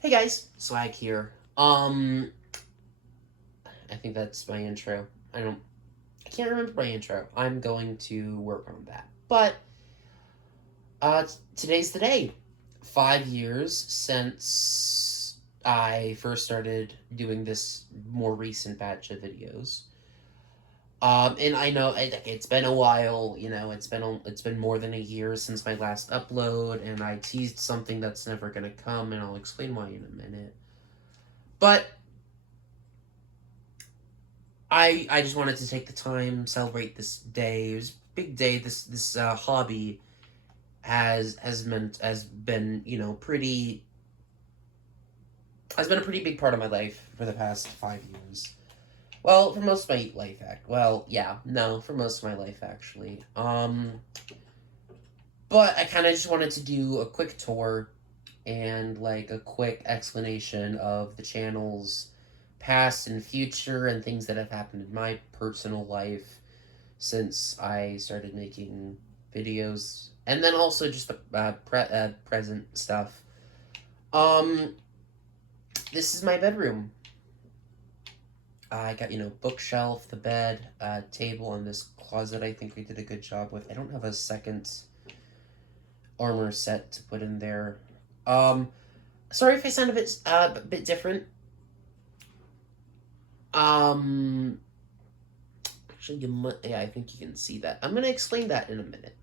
Hey guys, Swag here. I think that's my intro. I can't remember my intro. I'm going to work on that. But today's the day. 5 years since I first started doing this more recent batch of videos. And I know it's been a while. It's been more than a year since my last upload, and I teased something that's never gonna come, and I'll explain why in a minute. But I just wanted to take the time celebrate this day. It was a big day. This hobby has been pretty has been a pretty big part of my life for the past 5 years. Well, for most of my life, for most of my life actually. But I kind of just wanted to do a quick tour and like a quick explanation of the channel's past and future and things that have happened in my personal life since I started making videos, and then also just the present stuff. Um, this is my bedroom. I got bookshelf, the bed, table, and this closet. I think we did a good job with. I don't have a second armor set to put in there. Um, Sorry if I sound a bit different. Um, Actually, yeah, I think you can see that. I'm gonna explain that in a minute.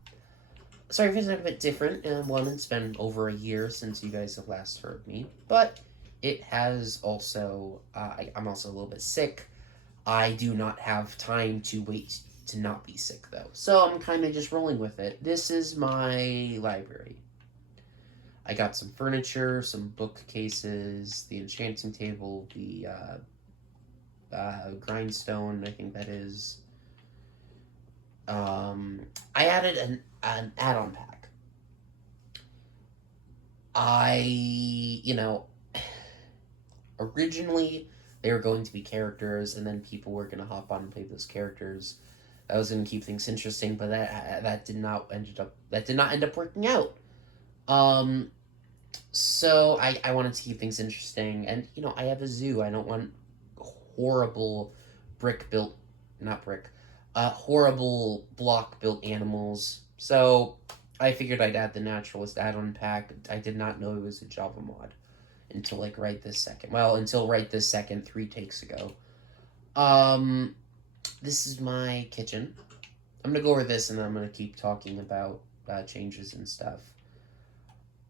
Sorry if it's a bit different. One, it's been over a year since you guys have last heard me, but it has also. I'm also a little bit sick. I do not have time to wait to not be sick though, so I'm kind of just rolling with it. This is my library. I got some furniture, some bookcases, the enchanting table, the grindstone. I think that is. I added an add-on pack. I, originally they were going to be characters, and then people were going to hop on and play those characters. That was going to keep things interesting, but that did not end up working out. Um, so I wanted to keep things interesting, and I have a zoo. I don't want horrible brick built, not brick, horrible block built animals. So I figured I'd add the naturalist add-on pack. I did not know it was a Java mod until like right this second. Well, until right this second, 3 takes ago. Um, this is my kitchen. I'm gonna go over this, and then I'm gonna keep talking about changes and stuff.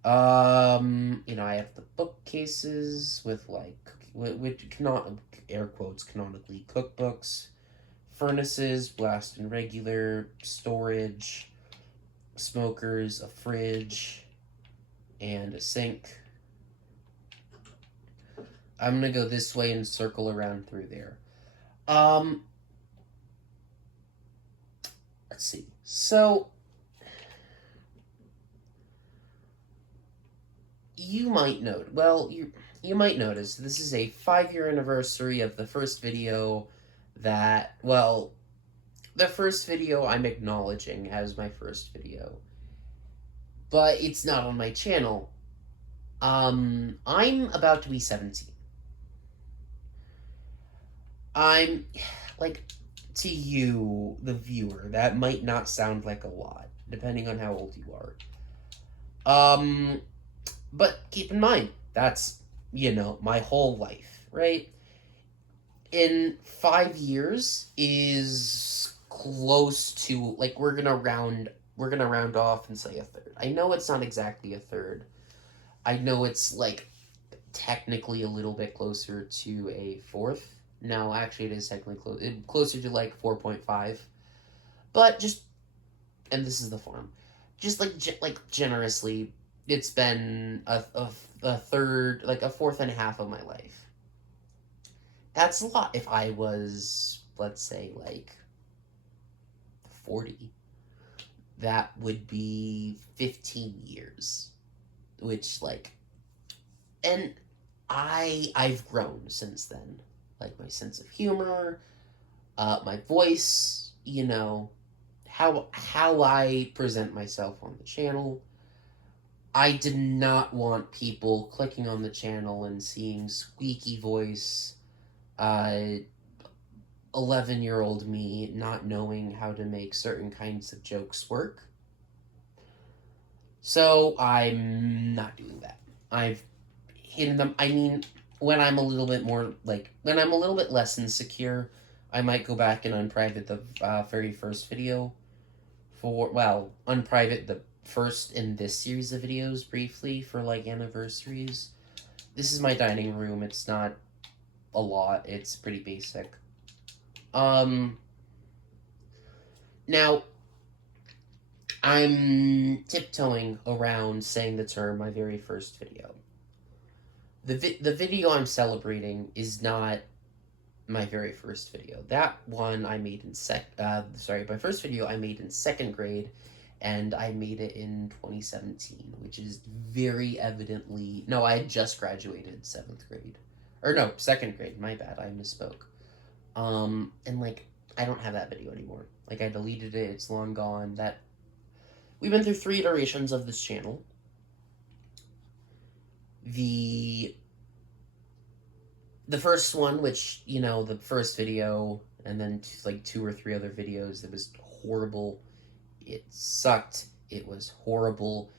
I have the bookcases with like which cannot air quotes canonically cookbooks, furnaces, blast and regular, storage, smokers, a fridge, and a sink. I'm gonna go this way and circle around through there. Um, let's see. So you might notice this is a 5 year anniversary of the first video that the first video I'm acknowledging as my first video, but it's not on my channel. I'm about to be 17. I'm like, to you, the viewer, that might not sound like a lot, depending on how old you are. Um, but keep in mind, that's, my whole life, right? In 5 years is close to, like, we're gonna round off and say a third. I know it's not exactly a third. I know it's like technically a little bit closer to a fourth. No, actually, it is technically closer to like 4.5. But just, and this is the farm, just like generously, it's been a third, like a fourth and a half of my life. That's a lot. If I was, let's say, like 40, that would be 15 years, which like, and I've grown since then. Like my sense of humor, my voice, how I present myself on the channel. I did not want people clicking on the channel and seeing squeaky voice, 11-year-old me not knowing how to make certain kinds of jokes work. So I'm not doing that. I've hidden them. I mean, when I'm a little bit more, like, when I'm a little bit less insecure, I might go back and unprivate the very first video unprivate the first in this series of videos briefly for, like, anniversaries. This is my dining room. It's not a lot. It's pretty basic. Now, I'm tiptoeing around saying the term my very first video. The video I'm celebrating is not my very first video. That one I made in my first video I made in 2nd grade, and I made it in 2017, which is very evidently... No, I had just graduated 7th grade. Or no, 2nd grade, my bad, I misspoke. And, like, I don't have that video anymore. Like, I deleted it, it's long gone. We've been through 3 iterations of this channel. The first one, which, you know, the first video, and then, like, 2 or 3 other videos, that was horrible. It sucked. It was horrible.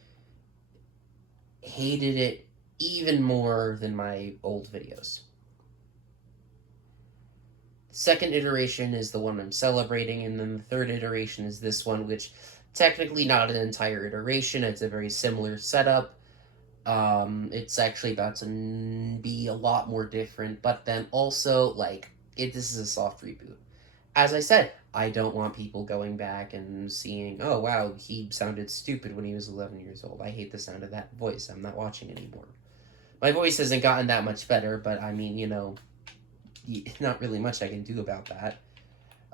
Hated it even more than my old videos. Second iteration is the one I'm celebrating, and then the 3rd iteration is this one, which technically not an entire iteration. It's a very similar setup. It's actually about to be a lot more different, but then also, like, this is a soft reboot. As I said, I don't want people going back and seeing, oh wow, he sounded stupid when he was 11 years old. I hate the sound of that voice. I'm not watching anymore. My voice hasn't gotten that much better, but I mean, you know, not really much I can do about that.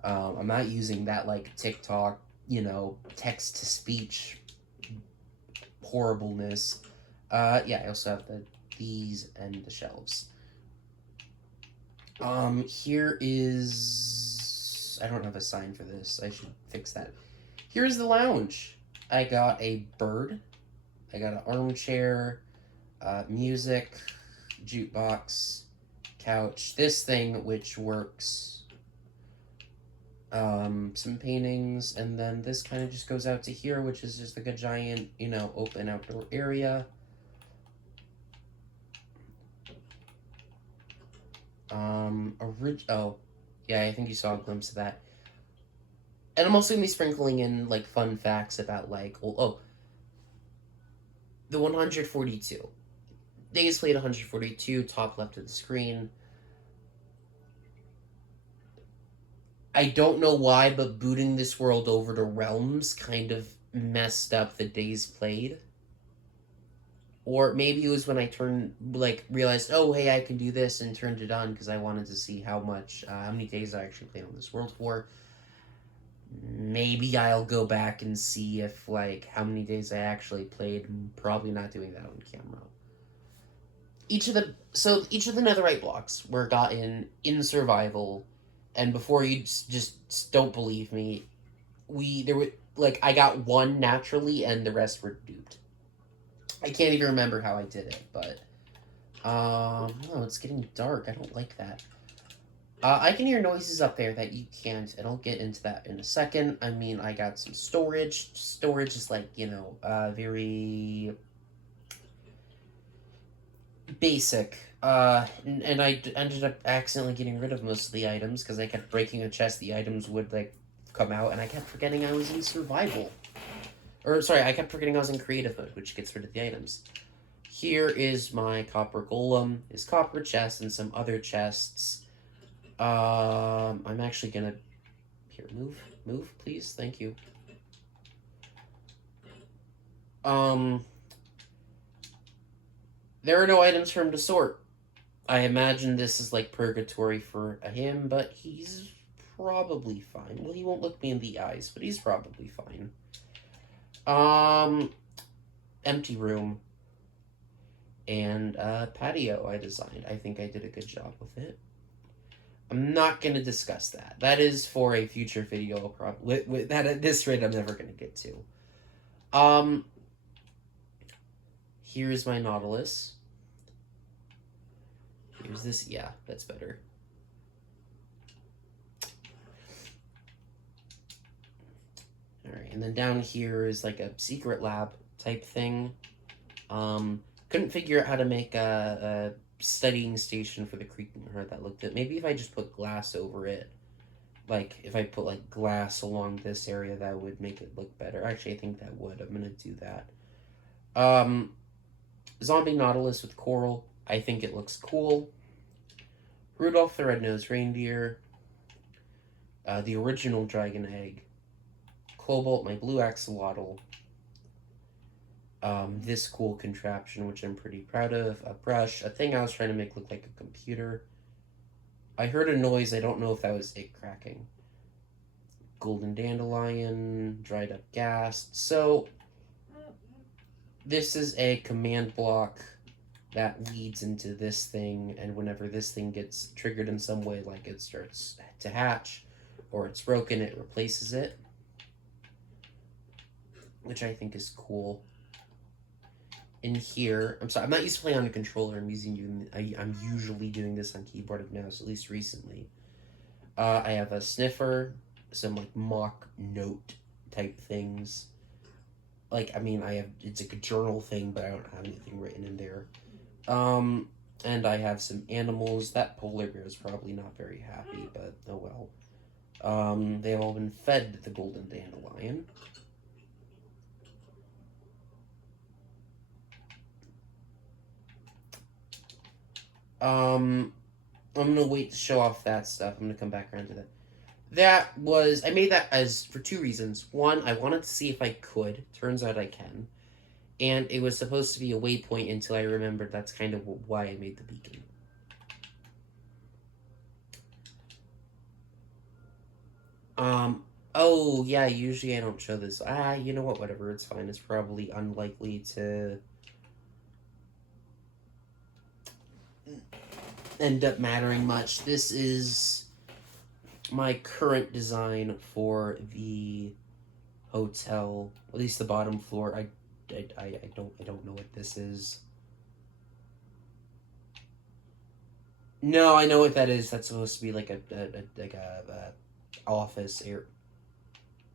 I'm not using that, like, TikTok, you know, text-to-speech horribleness. Yeah, I also have these and the shelves. Here is... I don't have a sign for this. I should fix that. Here's the lounge. I got a bird. I got an armchair, music, jukebox, couch, this thing, which works, some paintings, and then this kind of just goes out to here, which is just like a giant, you know, open outdoor area. Oh, yeah, I think you saw a glimpse of that. And I'm also going to be sprinkling in, like, fun facts about, like, the 142. Days played 142, top left of the screen. I don't know why, but booting this world over to Realms kind of messed up the days played. Or maybe it was when I realized, oh, hey, I can do this, and turned it on because I wanted to see how many days I actually played on this world for. Maybe I'll go back and see if, like, how many days I actually played. Probably not doing that on camera. Each of the netherite blocks were gotten in survival, and before you just don't believe me, I got one naturally, and the rest were duped. I can't even remember how I did it, but, oh, it's getting dark. I don't like that. I can hear noises up there that you can't, and I'll get into that in a second. I mean, I got some storage. Storage is, like, you know, very basic. And I ended up accidentally getting rid of most of the items, because I kept breaking a chest. The items would, like, come out, and I kept forgetting I was in survival. Or, sorry, I kept forgetting I was in creative mode, which gets rid of the items. Here is my copper golem, his copper chest, and some other chests. I'm actually gonna... Here, move, please, thank you. There are no items for him to sort. I imagine this is like purgatory for him, but he's probably fine. Well, he won't look me in the eyes, but he's probably fine. Empty room. And patio I designed. I think I did a good job with it. I'm not going to discuss that. That is for a future video, probably. That at this rate, I'm never going to get to. Here's my Nautilus. Here's this. Yeah, that's better. Alright, and then down here is like a secret lab type thing. Couldn't figure out how to make a studying station for the creaking heart that looked at. Maybe if I just put glass over it. Like, if I put, like, glass along this area, that would make it look better. Actually, I think that would. I'm gonna do that. Zombie Nautilus with coral. I think it looks cool. Rudolph the Red-Nosed Reindeer. The original dragon egg. Cobalt, my blue axolotl. This cool contraption, which I'm pretty proud of. A brush. A thing I was trying to make look like a computer. I heard a noise. I don't know if that was it cracking. Golden dandelion. Dried up gas. So, this is a command block that leads into this thing, and whenever this thing gets triggered in some way, like it starts to hatch, or it's broken, it replaces it. Which I think is cool. In here, I'm sorry, I'm not used to playing on a controller. I'm usually doing this on keyboard and mouse, at least recently. I have a sniffer, some like mock note type things. Like, I mean, it's like a journal thing, but I don't have anything written in there. And I have some animals. That polar bear is probably not very happy, but oh well. They've all been fed the golden dandelion. I'm gonna wait to show off that stuff. I'm gonna come back around to that. I made that as for two reasons. One, I wanted to see if I could. Turns out I can. And it was supposed to be a waypoint until I remembered that's kind of why I made the beacon. Oh, yeah, usually I don't show this. You know what, whatever, it's fine. It's probably unlikely to end up mattering much. This is my current design for the hotel, at least the bottom floor. I don't know what this is. No, I know what that is. That's supposed to be like a office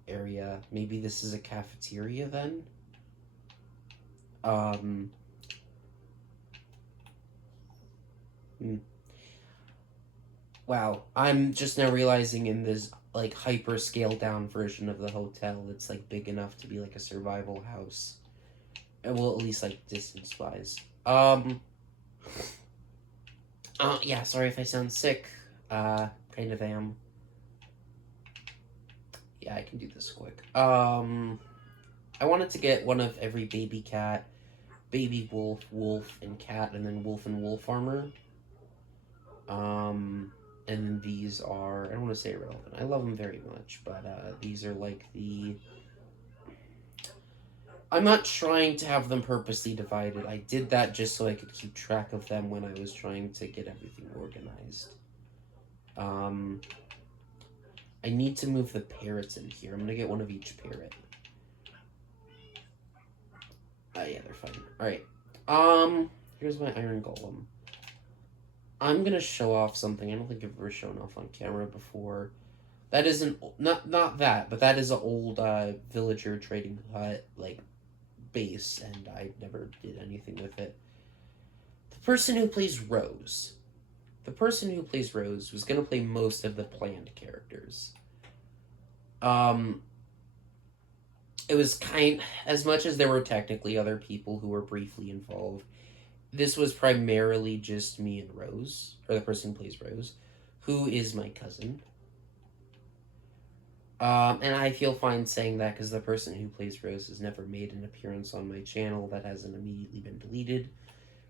area. Maybe this is a cafeteria then. Wow, I'm just now realizing in this like hyper scaled down version of the hotel, it's like big enough to be like a survival house. Well, at least like distance wise. Yeah, sorry if I sound sick. Kind of am. Yeah, I can do this quick. I wanted to get one of every baby cat, baby wolf, wolf, and cat, and then wolf and wolf armor. And then these are, I don't want to say irrelevant. I love them very much, but these are like the... I'm not trying to have them purposely divided. I did that just so I could keep track of them when I was trying to get everything organized. I need to move the parrots in here. I'm going to get one of each parrot. Yeah, they're fine. Alright. Here's my iron golem. I'm going to show off something I don't think I've ever shown off on camera before. That is not that, but that is an old villager trading hut, like, base, and I never did anything with it. The person who plays Rose. The person who plays Rose was going to play most of the planned characters. It was as much as there were technically other people who were briefly involved, this was primarily just me and Rose, or the person who plays Rose, who is my cousin. And I feel fine saying that because the person who plays Rose has never made an appearance on my channel. That hasn't immediately been deleted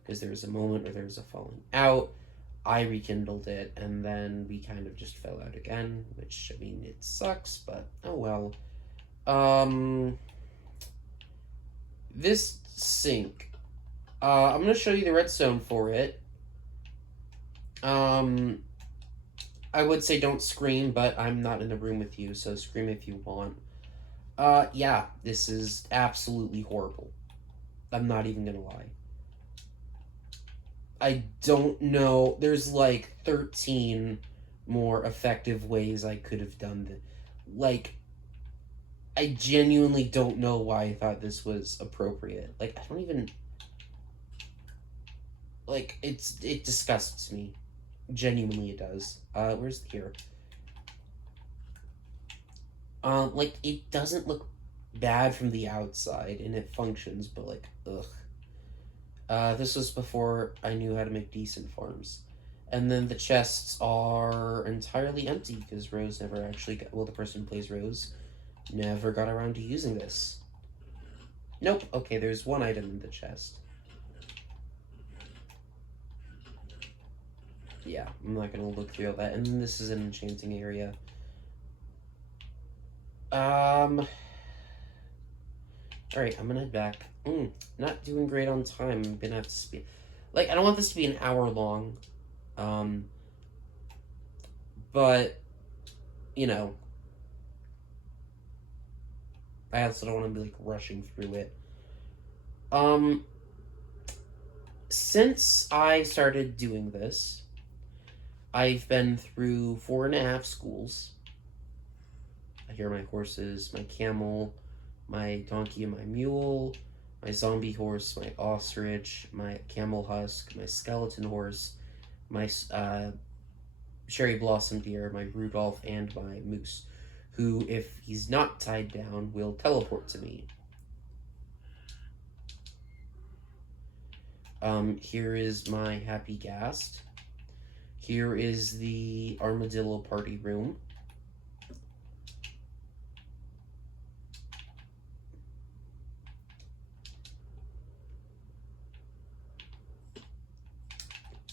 because there was a moment where there was a falling out. I rekindled it, and then we kind of just fell out again, which, I mean, it sucks, but oh well. This sink, I'm going to show you the redstone for it. I would say don't scream, but I'm not in the room with you, so scream if you want. Yeah, this is absolutely horrible. I'm not even gonna lie. I don't know. There's like 13 more effective ways I could have done this. Like, I genuinely don't know why I thought this was appropriate. Like, I don't even. Like, it disgusts me. Genuinely, it does. Where's here? Like, it doesn't look bad from the outside, and it functions, but like, ugh. This was before I knew how to make decent farms. And then the chests are entirely empty because Rose never actually got, well, the person who plays Rose never got around to using this. Nope. Okay, there's one item in the chest. Yeah, I'm not gonna look through all that. And then this is an enchanting area. Alright, I'm gonna head back. Not doing great on time. I'm gonna have to speed. Like, I don't want this to be an hour long. But, you know, I also don't want to be, like, rushing through it. Since I started doing this, I've been through 4.5 schools. I hear my horses, my camel, my donkey and my mule, my zombie horse, my ostrich, my camel husk, my skeleton horse, my cherry blossom deer, my Rudolph, and my moose, who, if he's not tied down, will teleport to me. Here is my happy ghast. Here is the armadillo party room.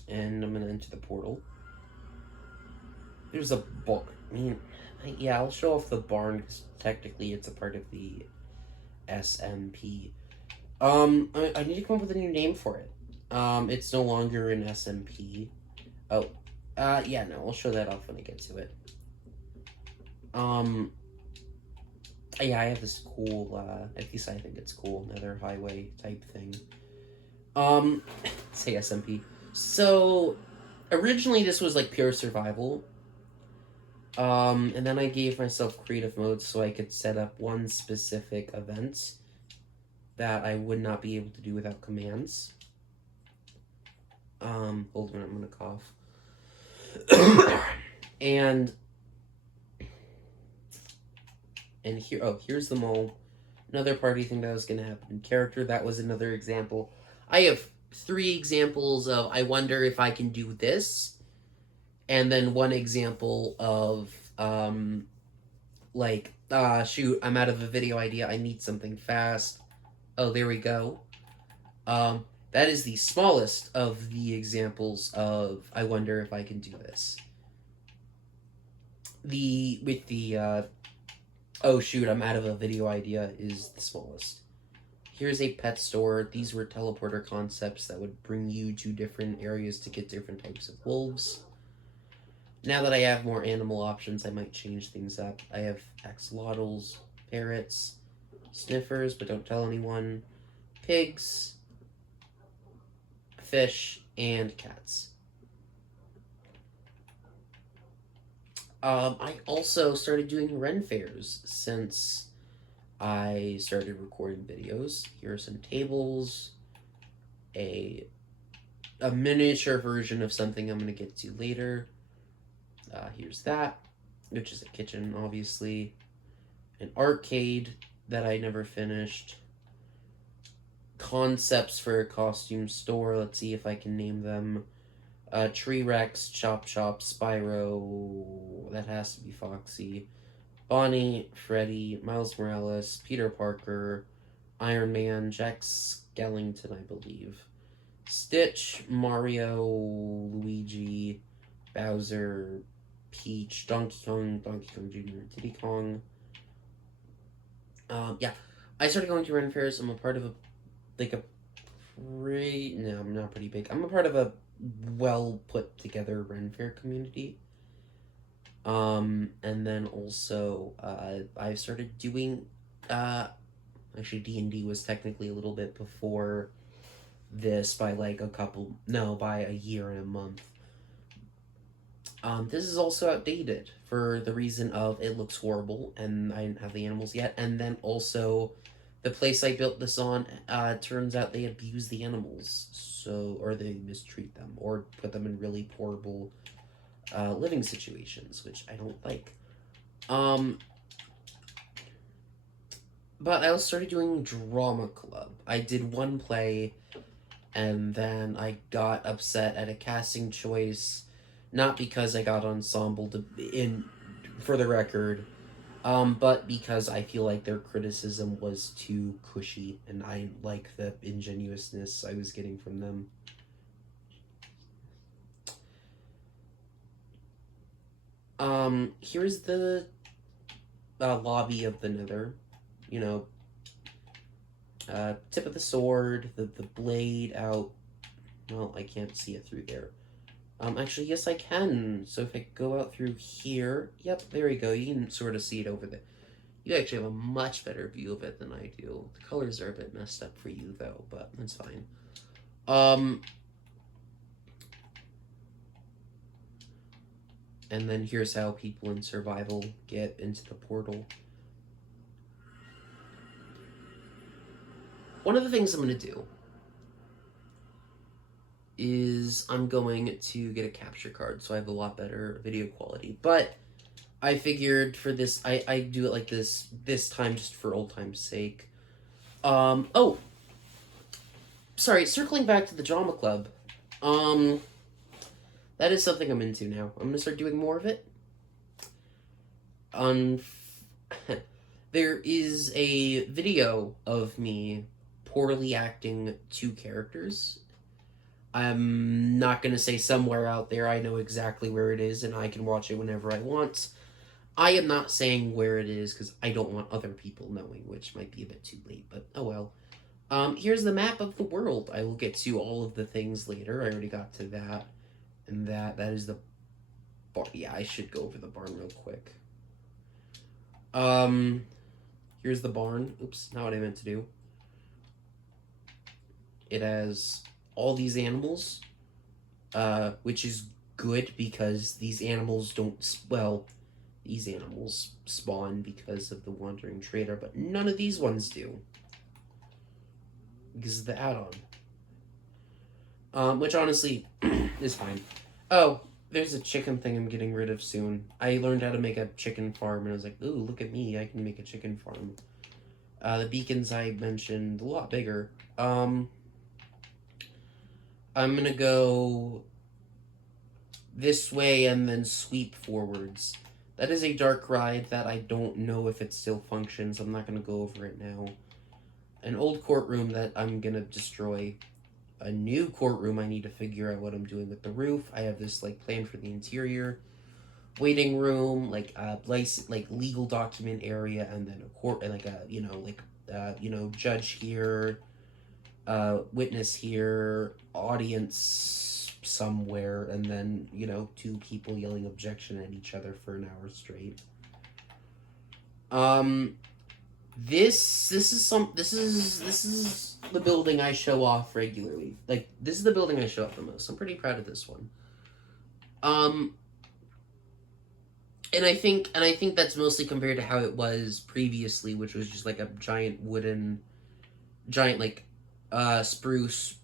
And I'm gonna enter the portal. There's a book. I mean, yeah, I'll show off the barn because technically it's a part of the SMP. I need to come up with a new name for it. It's no longer an SMP. Oh, yeah, no, I'll show that off when I get to it. Yeah, I have this cool, at least I think it's cool, nether highway type thing. Say SMP. So, originally this was like pure survival. And then I gave myself creative mode so I could set up one specific event that I would not be able to do without commands. Hold on, I'm gonna cough. and here, here's the mole. Another party thing that was gonna happen in character. That was another example. I have 3 examples of I wonder if I can do this, and then one example of shoot, I'm out of a video idea. I need something fast. Oh, there we go. That is the smallest of the examples of I wonder if I can do this. Oh shoot, I'm out of a video idea is the smallest. Here's a pet store. These were teleporter concepts that would bring you to different areas to get different types of wolves. Now that I have more animal options, I might change things up. I have axolotls, parrots, sniffers, but don't tell anyone, pigs, fish, and cats. I also started doing Ren fairs since I started recording videos. Here are some tables, a miniature version of something I'm going to get to later. Here's that, which is a kitchen, obviously. An arcade that I never finished. Concepts for a costume store. Let's see if I can name them. Tree Rex, Chop Chop, Spyro. That has to be Foxy. Bonnie, Freddy, Miles Morales, Peter Parker, Iron Man, Jack Skellington, I believe. Stitch, Mario, Luigi, Bowser, Peach, Donkey Kong Jr., Diddy Kong. Yeah, I started going to Ren fairs. I'm a part of no, I'm not pretty big. I'm a part of a well put together Ren fair community. And then also, I started doing, actually D&D was technically a little bit before this by like by a year and a month. This is also outdated for the reason of it looks horrible and I didn't have the animals yet, and then also the place I built this on, turns out they abuse the animals, or they mistreat them, or put them in really horrible living situations, which I don't like. But I also started doing drama club. I did one play, and then I got upset at a casting choice, not because I got ensemble for the record, but because I feel like their criticism was too cushy, and I didn't like the ingenuousness I was getting from them. Here's the lobby of the Nether. You know, tip of the sword, the blade out. Well, I can't see it through there. Actually, yes, I can. So if I go out through here, yep, there we go. You can sort of see it over there. You actually have a much better view of it than I do. The colors are a bit messed up for you, though, but that's fine. And then here's how people in survival get into the portal. One of the things I'm going to do is I'm going to get a capture card so I have a lot better video quality. But I figured for this, I do it like this time just for old time's sake. Oh, sorry, circling back to the drama club. That is something I'm into now. I'm gonna start doing more of it. There is a video of me poorly acting two characters. I'm not gonna say somewhere out there. I know exactly where it is, and I can watch it whenever I want. I am not saying where it is because I don't want other people knowing, which might be a bit too late, but oh well. Here's the map of the world. I will get to all of the things later. I already got to that. And that is the barn. Yeah, I should go over the barn real quick. Here's the barn. Oops, not what I meant to do. It has all these animals, which is good because these animals don't, well, these animals spawn because of the Wandering Trader, but none of these ones do. Because of the add-on. Which honestly is fine. Oh, there's a chicken thing I'm getting rid of soon. I learned how to make a chicken farm, and I was like, ooh, look at me, I can make a chicken farm. The beacons I mentioned, a lot bigger. I'm gonna go this way and then sweep forwards. That is a dark ride that I don't know if it still functions. I'm not gonna go over it now. An old courtroom that I'm gonna destroy. A new courtroom, I need to figure out what I'm doing with the roof. I have this like plan for the interior. Waiting room, like legal document area, and then a court, like a judge here, witness here, audience somewhere, and then two people yelling objection at each other for an hour straight. This is the building I show off regularly. Like, this is the building I show off the most. I'm pretty proud of this one. And I think that's mostly compared to how it was previously, which was just like a giant spruce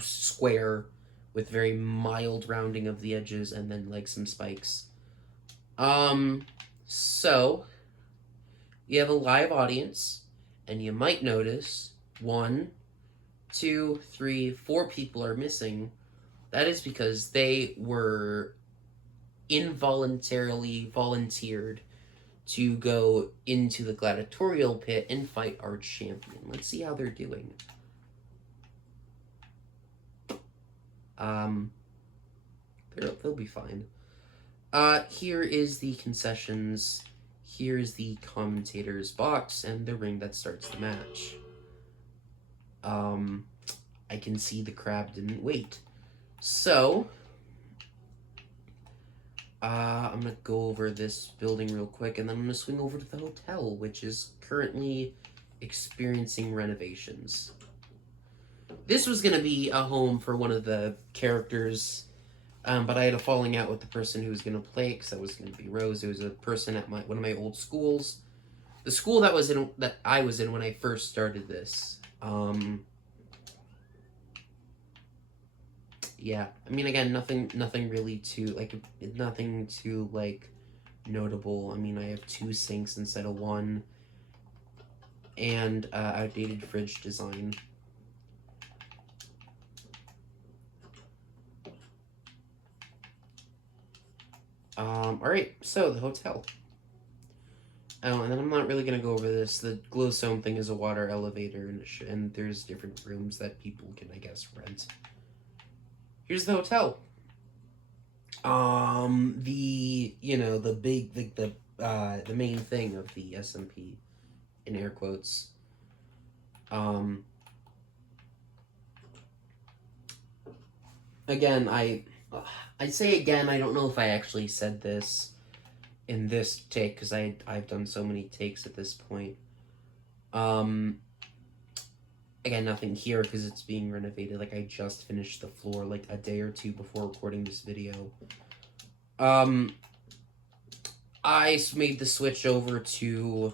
square with very mild rounding of the edges and then like some spikes. So you have a live audience, and you might notice 1, 2, 3, 4 people are missing. That is because they were involuntarily volunteered to go into the gladiatorial pit and fight our champion. Let's see how they're doing. They'll be fine. Here is the concessions. Here's the commentator's box and the ring that starts the match. I can see the crab didn't wait. So, I'm gonna go over this building real quick, and then I'm gonna swing over to the hotel, which is currently experiencing renovations. This was going to be a home for one of the characters, but I had a falling out with the person who was going to play because that was going to be Rose. It was a person at one of my old schools, the school that I was in when I first started this. Yeah, I mean, again, nothing really too nothing too notable. I mean, I have 2 sinks instead of 1, and outdated fridge design. Alright, so the hotel. Oh, and then I'm not really gonna go over this. The glowstone thing is a water elevator, and there's different rooms that people can, I guess, rent. Here's the hotel. The big, the main thing of the SMP, in air quotes. Again, I'd say again, I don't know if I actually said this in this take, because I've done so many takes at this point. Again, nothing here because it's being renovated. Like, I just finished the floor like a day or 2 before recording this video. I made the switch over to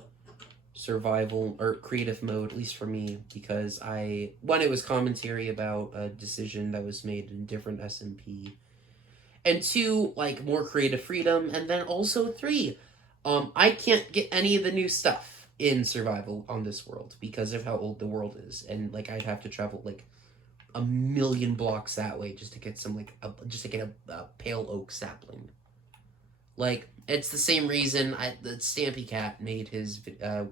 survival or creative mode, at least for me, because one, it was commentary about a decision that was made in different SMP, and 2, like, more creative freedom, and then also 3, I can't get any of the new stuff in survival on this world because of how old the world is, and like I'd have to travel like a million blocks that way just to get a pale oak sapling. Like, it's the same reason the Stampy Cat made his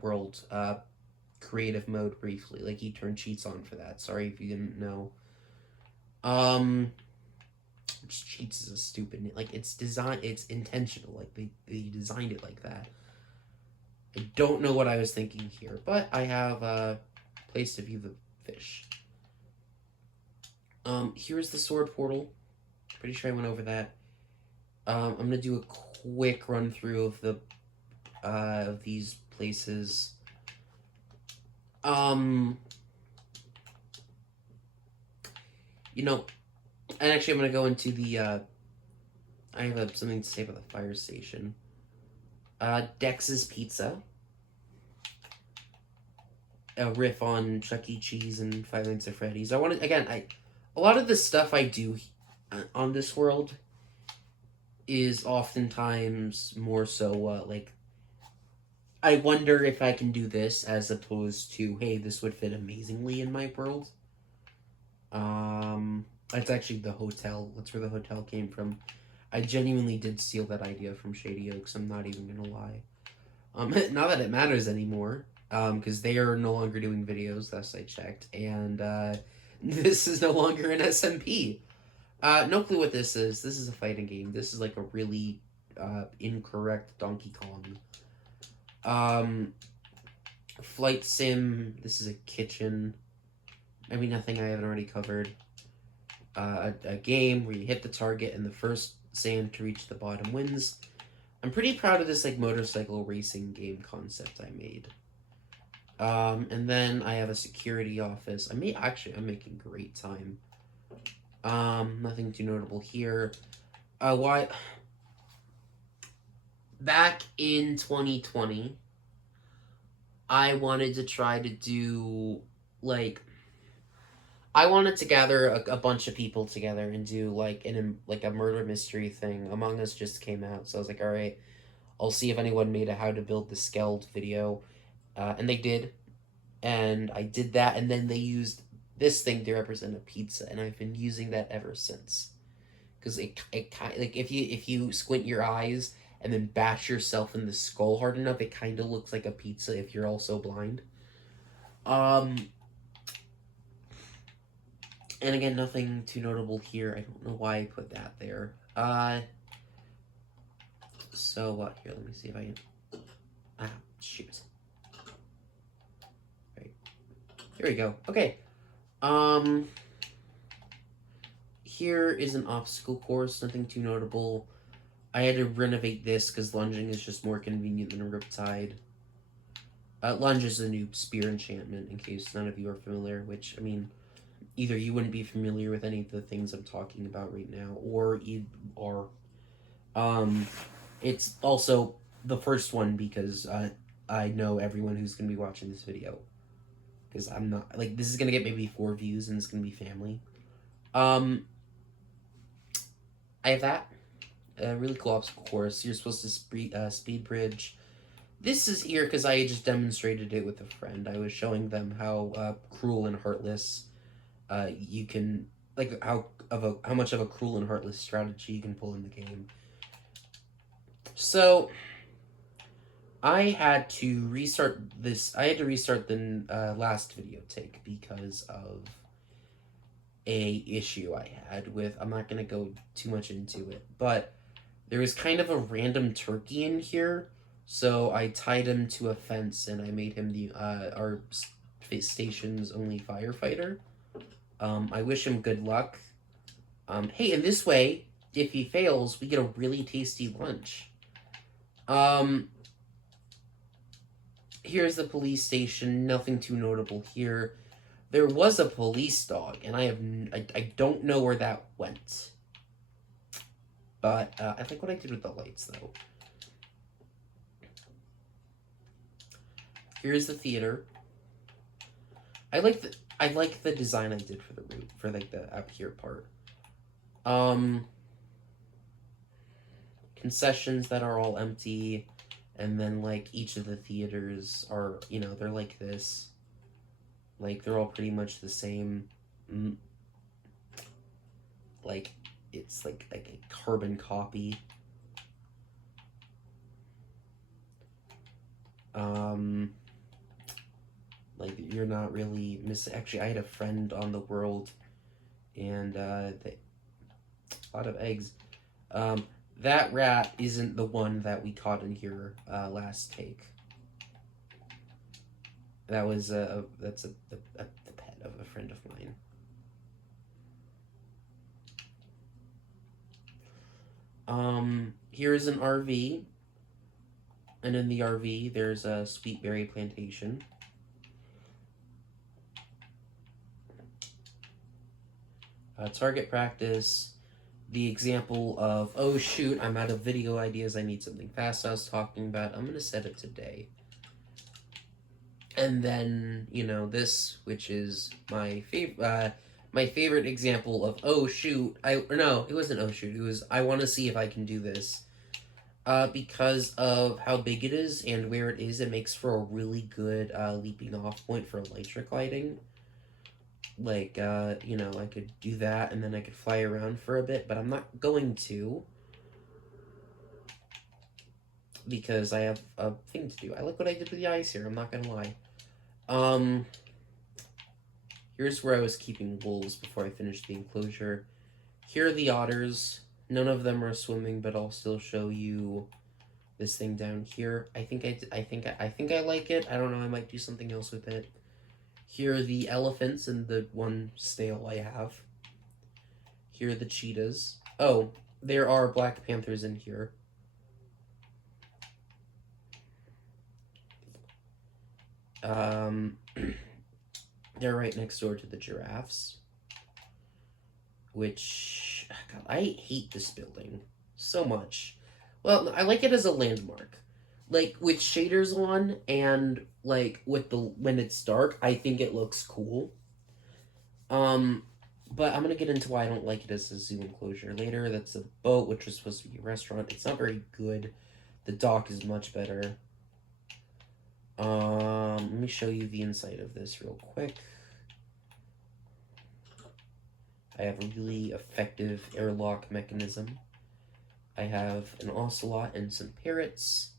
world creative mode briefly. Like, he turned cheats on for that. Sorry if you didn't know. Cheats is a stupid, like, it's intentional. Like, they designed it like that. I don't know what I was thinking here, but I have a place to view the fish. Here's the sword portal. Pretty sure I went over that. I'm gonna do a quick run through of these places. And actually, I'm gonna go into the. I have something to say about the fire station. Dex's Pizza. A riff on Chuck E. Cheese and Five Nights at Freddy's. A lot of the stuff I do on this world is oftentimes more so like, I wonder if I can do this, as opposed to, hey, this would fit amazingly in my world. That's actually the hotel. That's where the hotel came from. I genuinely did steal that idea from Shady Oaks. I'm not even gonna lie. Not that it matters anymore, because they are no longer doing videos. Thus, I checked, and this is no longer an SMP. No clue what this is. This is a fighting game. This is like a really incorrect Donkey Kong. Flight sim. This is a kitchen. Maybe nothing I haven't already covered. A game where you hit the target and the first sand to reach the bottom wins. I'm pretty proud of this like motorcycle racing game concept I made. And then I have a security office. I'm making great time. Nothing too notable here. Back in 2020, I wanted to try to do I wanted to gather a bunch of people together and do like a murder mystery thing. Among Us just came out, so I was like, all right, I'll see if anyone made a how to build the Skeld video, and they did, and I did that, and then they used this thing to represent a pizza, and I've been using that ever since, because it kind of, like, if you squint your eyes and then bash yourself in the skull hard enough, it kind of looks like a pizza if you're also blind. And again, nothing too notable here. I don't know why I put that there. So, here, let me see if I can... shoot. Right. Here we go. Okay. Here is an obstacle course. Nothing too notable. I had to renovate this because lunging is just more convenient than a Riptide. Lunge is a new spear enchantment, in case none of you are familiar, which, I mean... either you wouldn't be familiar with any of the things I'm talking about right now, or you are. Um, it's also the first one because I know everyone who's gonna be watching this video. Because I'm not like this is gonna get maybe 4 views and it's gonna be family. Um, I have that. A really cool obstacle course. You're supposed to speed bridge. This is here because I just demonstrated it with a friend. I was showing them how cruel and heartless you can, like how much of a cruel and heartless strategy you can pull in the game. So I had to restart this. I had to restart the last video take because of a issue I had with. I'm not gonna go too much into it, but there was kind of a random turkey in here, so I tied him to a fence and I made him the our station's only firefighter. I wish him good luck. Hey, in this way, if he fails, we get a really tasty lunch. Here's the police station. Nothing too notable here. There was a police dog, and I don't know where that went. But I like what I did with the lights, though. Here's the theater. I like the design I did for the route, for like the out here part. Concessions that are all empty, and then like each of the theaters are, you know, they're like this. Like they're all pretty much the same. Like it's like a carbon copy. Like you're not really missing. Actually, I had a friend on the world, and a lot of eggs. That rat isn't the one that we caught in here last take. That was that's the pet of a friend of mine. Here is an RV, and in the RV there's a sweet berry plantation. Target practice, the example of, oh shoot, I'm out of video ideas, I need something fast I was talking about, I'm gonna set it today. And then, you know, this, which is my favorite example of, oh shoot, no, it wasn't oh shoot, it was, I want to see if I can do this. Because of how big it is and where it is, it makes for a really good leaping off point for electric lighting. Like, you know, I could do that and then I could fly around for a bit, but I'm not going to. Because I have a thing to do. I like what I did with the eyes here, I'm not gonna lie. Here's where I was keeping wolves before I finished the enclosure. Here are the otters. None of them are swimming, but I'll still show you this thing down here. I think I like it. I don't know, I might do something else with it. Here are the elephants and the one snail I have. Here are the cheetahs. Oh, there are black panthers in here. They're right next door to the giraffes. Which, God, I hate this building so much. Well, I like it as a landmark. Like, with shaders on and, like, with when it's dark, I think it looks cool. But I'm gonna get into why I don't like it as a zoo enclosure later. That's a boat, which was supposed to be a restaurant. It's not very good. The dock is much better. Let me show you the inside of this real quick. I have a really effective airlock mechanism. I have an ocelot and some parrots,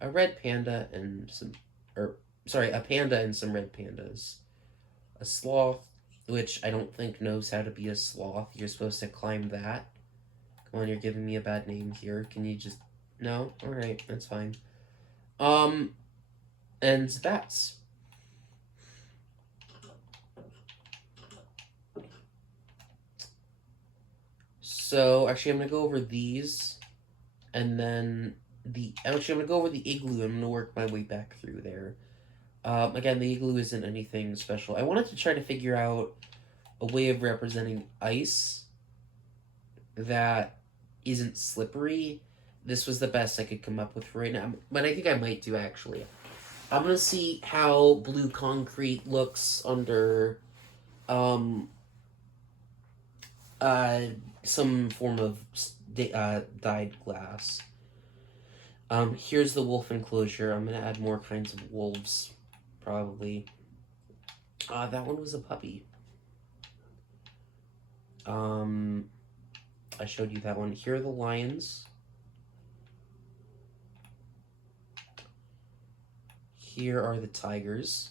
a red panda and a panda and some red pandas, a sloth, which I don't think knows how to be a sloth. You're supposed to climb that. Come on, you're giving me a bad name here. Can you just... No? Alright, that's fine. And bats. So, actually, I'm going to go over these, and then I'm going to go over the igloo, and I'm going to work my way back through there. Again, the igloo isn't anything special. I wanted to try to figure out a way of representing ice that isn't slippery, this was the best I could come up with right now. But I think I might do, actually. I'm gonna see how blue concrete looks under uh, some form of dyed glass. Here's the wolf enclosure. I'm gonna add more kinds of wolves, probably. That one was a puppy. I showed you that one. Here are the lions. Here are the tigers.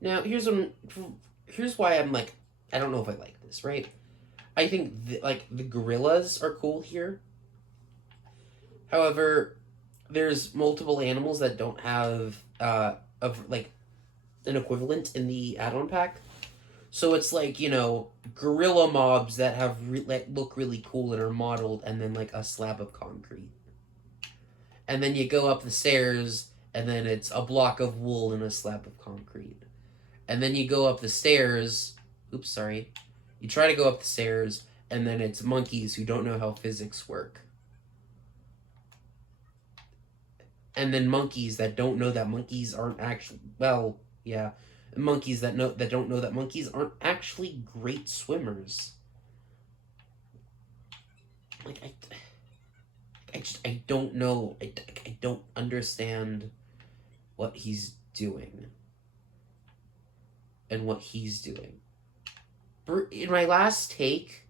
Now, here's why I'm like, I don't know if I like this, right? I think, the gorillas are cool here. However, there's multiple animals that don't have, an equivalent in the add-on pack. So it's like, gorilla mobs that have look really cool and are modeled, and then like a slab of concrete. And then you go up the stairs, and then it's a block of wool and a slab of concrete. And then you go up the stairs. Oops, sorry. You try to go up the stairs, and then it's monkeys who don't know how physics work. And then monkeys that don't know that monkeys aren't actually, well, yeah, monkeys that don't know that monkeys aren't actually great swimmers. Like, I don't know. I don't understand what he's doing and what he's doing. In my last take,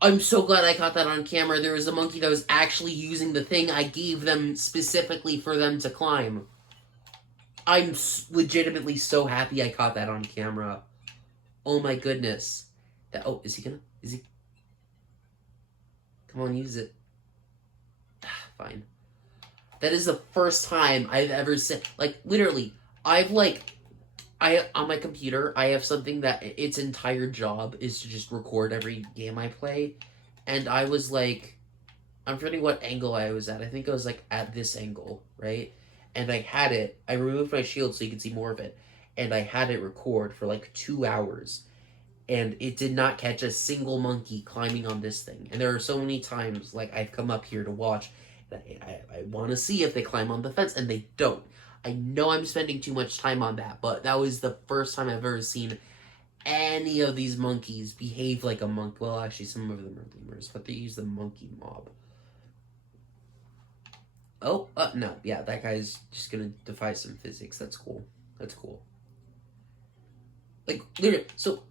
I'm so glad I caught that on camera. There was a monkey that was actually using the thing I gave them specifically for them to climb. I'm legitimately so happy I caught that on camera. Oh my goodness. Is he? Come on, use it. Fine. That is the first time I've ever said, literally, on my computer, I have something that its entire job is to just record every game I play. And I was like, I'm forgetting what angle I was at. I think I was at this angle, right? And I removed my shield so you could see more of it. And I had it record for 2 hours. And it did not catch a single monkey climbing on this thing. And there are so many times, I've come up here to watch, and I want to see if they climb on the fence, and they don't. I know I'm spending too much time on that, but that was the first time I've ever seen any of these monkeys behave like a monk. Well, actually, some of them are lemurs, but they use the monkey mob. Oh, no. Yeah, that guy's just gonna defy some physics. That's cool. That's cool. Literally, so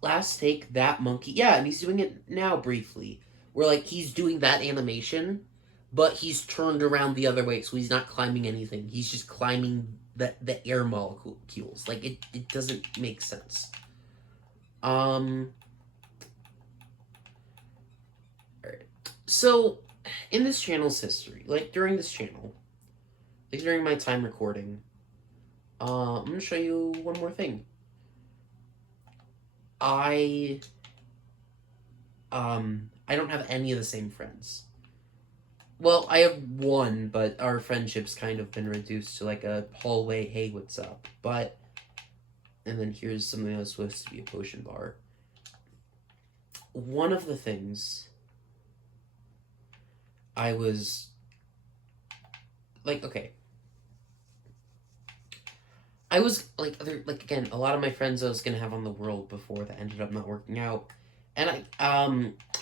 last take, that monkey, yeah, and he's doing it now briefly, where he's doing that animation, but he's turned around the other way, so he's not climbing anything. He's just climbing the air molecules. It doesn't make sense. Alright. So, in this channel's history, during this channel, during my time recording, I'm gonna show you one more thing. I don't have any of the same friends. Well, I have one, but our friendship's kind of been reduced to a hallway, hey, what's up? But, and then here's something that was supposed to be a potion bar. One of the things I was, okay. I was, again, a lot of my friends I was going to have on the world before that ended up not working out. And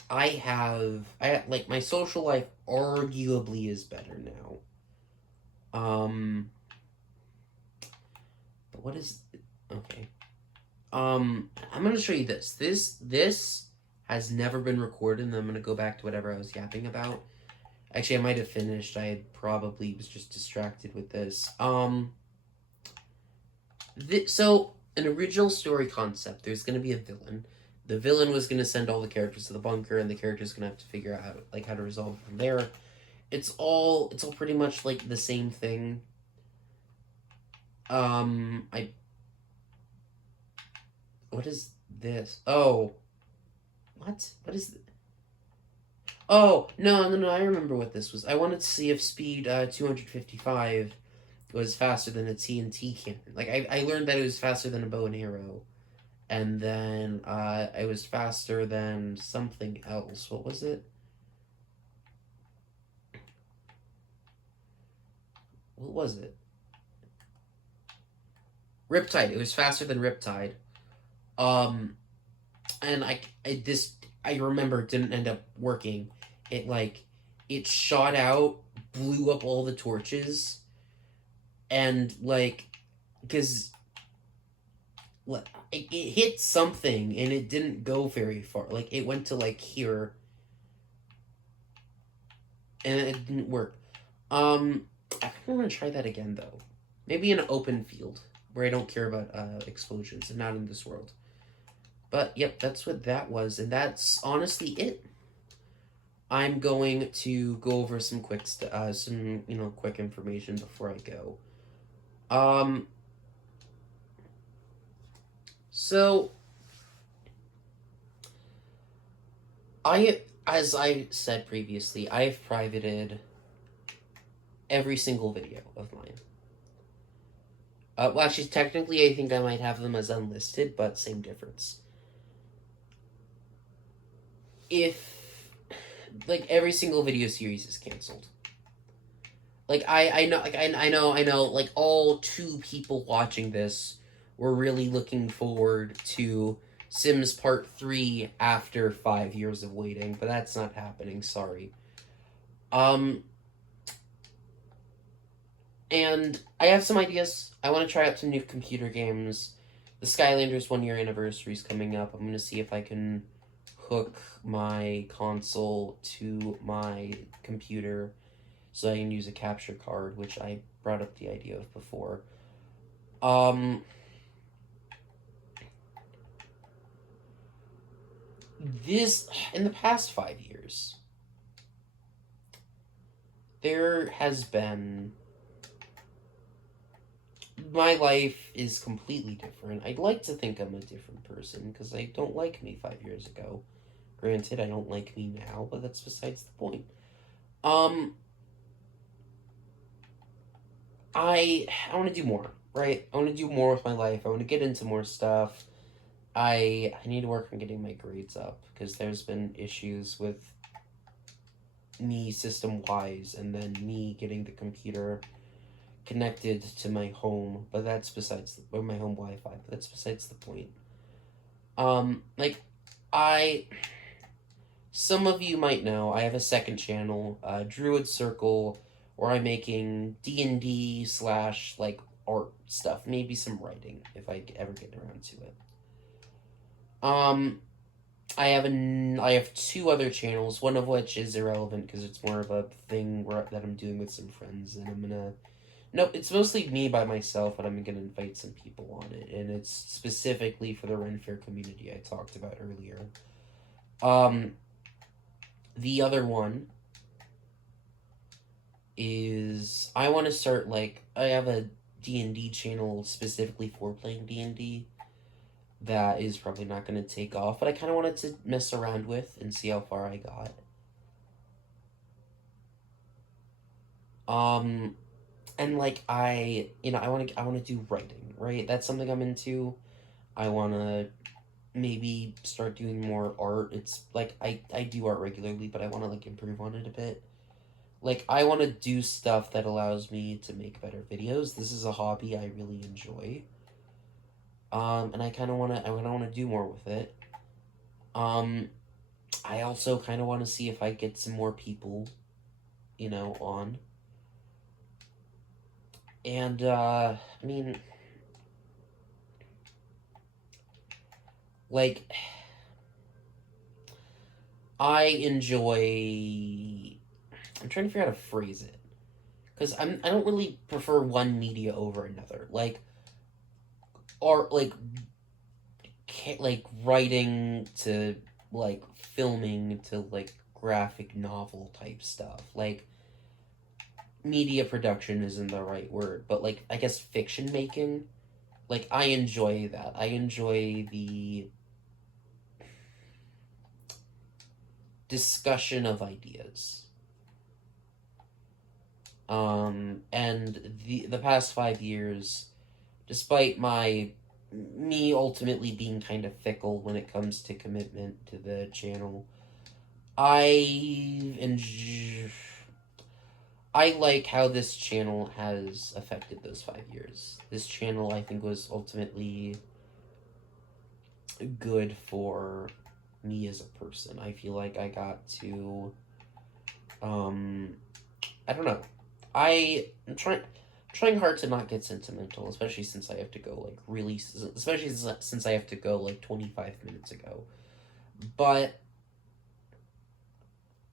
my social life arguably is better now. But what is, okay. I'm going to show you this. This has never been recorded, and I'm going to go back to whatever I was yapping about. Actually, I might have finished. I probably was just distracted with this. So, an original story concept, there's going to be a villain. The villain was going to send all the characters to the bunker, and the characters going to have to figure out how to resolve it from there. It's all pretty much the same thing. What is this? Oh. What is Oh, no, I remember what this was. I wanted to see if speed 255 was faster than a TNT cannon. Like, I learned that it was faster than a bow and arrow. And then it was faster than something else. What was it? What was it? Riptide. It was faster than Riptide. Um, and I remember it didn't end up working. It like it shot out, blew up all the torches, and like because it hit something and it didn't go very far. Like it went to like here, and it didn't work. I think I'm gonna try that again though. Maybe in an open field where I don't care about explosions and not in this world. But yep, that's what that was, and that's honestly it. I'm going to go over some some quick information before I go. Um, so as I said previously, I've privated every single video of mine. Well, actually, technically, I think I might have them as unlisted, but same difference. If like every single video series is canceled. Like I know like I know like all two people watching this were really looking forward to Sims Part 3 after 5 years of waiting, but that's not happening, sorry. Um and I have some ideas. I want to try out some new computer games. The Skylanders 1 year anniversary is coming up. I'm gonna see if I can hook my console to my computer so I can use a capture card, which I brought up the idea of before. This in the past 5 years, there has been my life is completely different. I'd like to think I'm a different person because I don't like me 5 years ago. Granted, I don't like me now, but that's besides the point. I want to do more, right? I want to do more with my life. I want to get into more stuff. I need to work on getting my grades up because there's been issues with me system wise and then me getting the computer connected to my home, but that's besides or my home Wi-Fi, but that's besides the point. Like I some of you might know I have a second channel, Druid Circle, where I'm making D&D / like art stuff, maybe some writing if I ever get around to it. I have two other channels, one of which is irrelevant because it's more of a thing that I'm doing with some friends, and I'm gonna. No, it's mostly me by myself, but I'm gonna invite some people on it, and it's specifically for the Ren Fair community I talked about earlier. The other one is I want to start like I have a D&D channel specifically for playing D&D that is probably not going to take off, but I kind of wanted to mess around with and see how far I got. And like I want to do writing, right? That's something I'm into. I want to maybe start doing more art. It's like I do art regularly, but I want to like improve on it a bit. Like I want to do stuff that allows me to make better videos. This is a hobby I really enjoy. And I kind of want to do more with it. I also kind of want to see if I get some more people, on. And I mean, like, I enjoy. I'm trying to figure out how to phrase it, because I don't really prefer one media over another. Like, art, like writing to like filming to like graphic novel type stuff. Like, media production isn't the right word, but like I guess fiction making. Like I enjoy that. I enjoy the discussion of ideas. And the past 5 years, despite me ultimately being kind of fickle when it comes to commitment to the channel, I enjoy. I like how this channel has affected those 5 years. This channel, I think, was ultimately good for me as a person. I feel like I got to, I don't know. I'm trying hard to not get sentimental, especially since I have to go like really, especially since I have to go like 25 minutes ago. But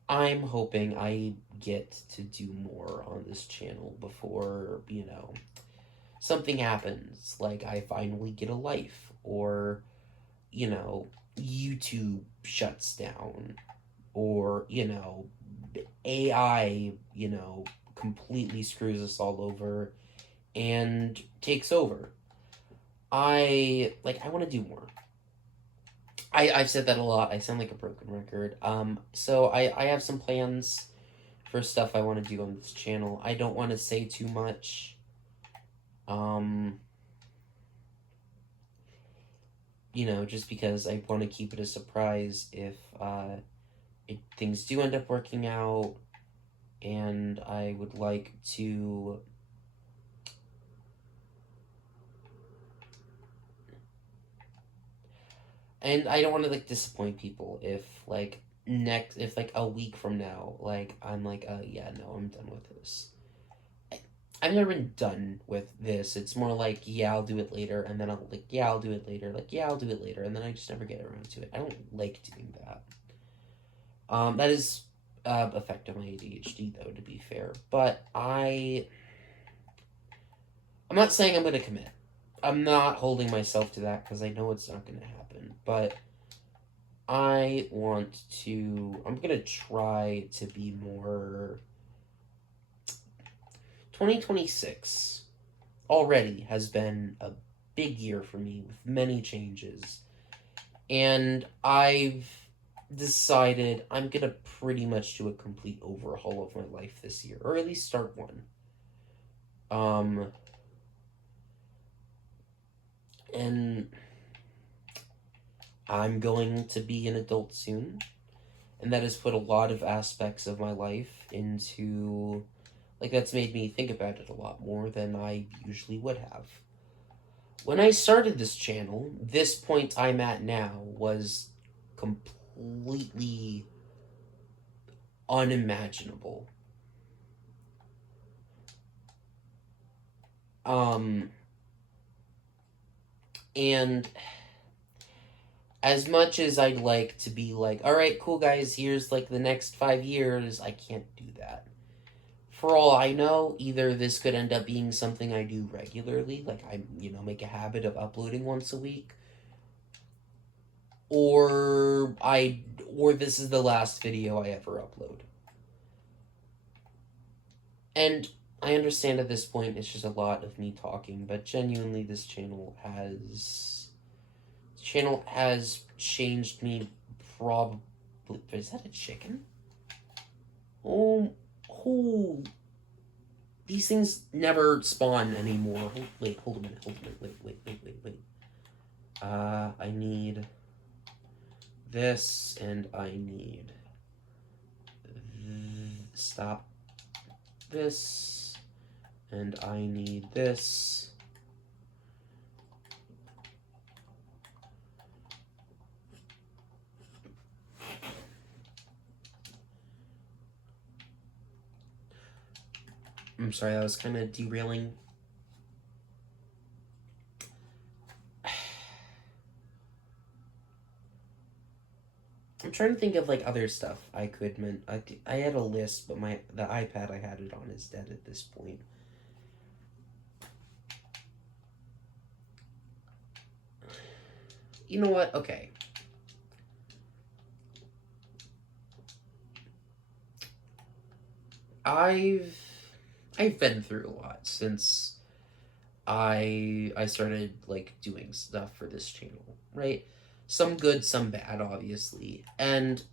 I'm hoping I get to do more on this channel before, something happens. Like I finally get a life, or, YouTube shuts down, or, AI, completely screws us all over and takes over. I want to do more. I've said that a lot. I sound like a broken record. So I have some plans for stuff I want to do on this channel. I don't want to say too much. Just because I want to keep it a surprise if things do end up working out, and I would like to and I don't want to like disappoint people if like a week from now, like I'm like, yeah, no, I'm done with this. I've never been done with this. It's more like, yeah, I'll do it later, and then I'll like, yeah, I'll do it later, like, yeah, I'll do it later, and then I just never get around to it. I don't like doing that. That is effect of my ADHD, though, to be fair. But I'm not saying I'm gonna commit. I'm not holding myself to that because I know it's not gonna happen. But I'm gonna try to be more. 2026 already has been a big year for me with many changes. And I've decided I'm gonna pretty much do a complete overhaul of my life this year, or at least start one. And I'm going to be an adult soon, and that has put a lot of aspects of my life into, like, that's made me think about it a lot more than I usually would have. When I started this channel, this point I'm at now was completely unimaginable. And as much as I'd like to be like, all right, cool guys, here's like the next 5 years, I can't do that. For all I know, either this could end up being something I do regularly, like I, make a habit of uploading once a week, or this is the last video I ever upload. And I understand at this point it's just a lot of me talking, but genuinely this channel has changed me probably. Is that a chicken? Oh, these things never spawn anymore. Wait, hold a minute, wait. I need this, and I need stop this, and I need this. I'm sorry, that was kind of derailing. I'm trying to think of like other stuff I could I had a list, but the iPad I had it on is dead at this point. You know what? Okay. I've been through a lot since I started like doing stuff for this channel, right? Some good, some bad, obviously. And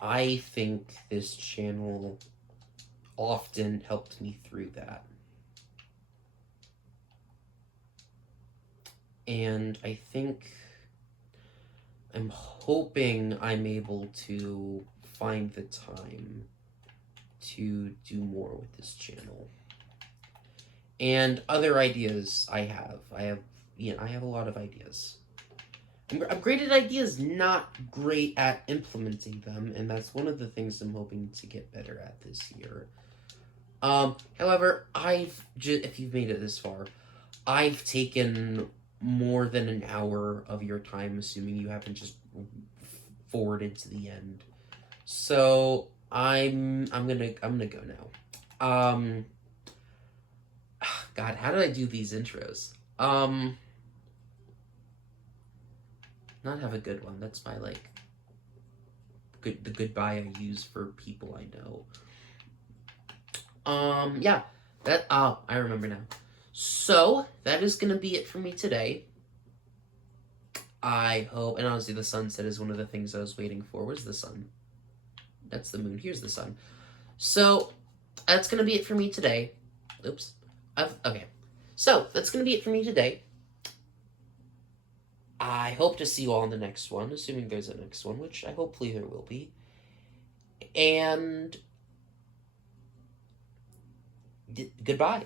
I think this channel often helped me through that. And I think I'm hoping I'm able to find the time to do more with this channel. And other ideas I have. I have a lot of ideas. I'm great at ideas, not great at implementing them, and that's one of the things I'm hoping to get better at this year. However, if you've made it this far, I've taken more than an hour of your time, assuming you haven't just forwarded to the end. So I'm gonna go now. God, how did I do these intros? Not have a good one. That's my the goodbye I use for people I know. Yeah, I remember now. So that is gonna be it for me today. I hope, and honestly, the sunset is one of the things I was waiting for. Where's the sun? That's the moon. Here's the sun. So that's gonna be it for me today. Oops. Okay. So that's gonna be it for me today. I hope to see you all in the next one, assuming there's a next one, which I hopefully there will be. And goodbye.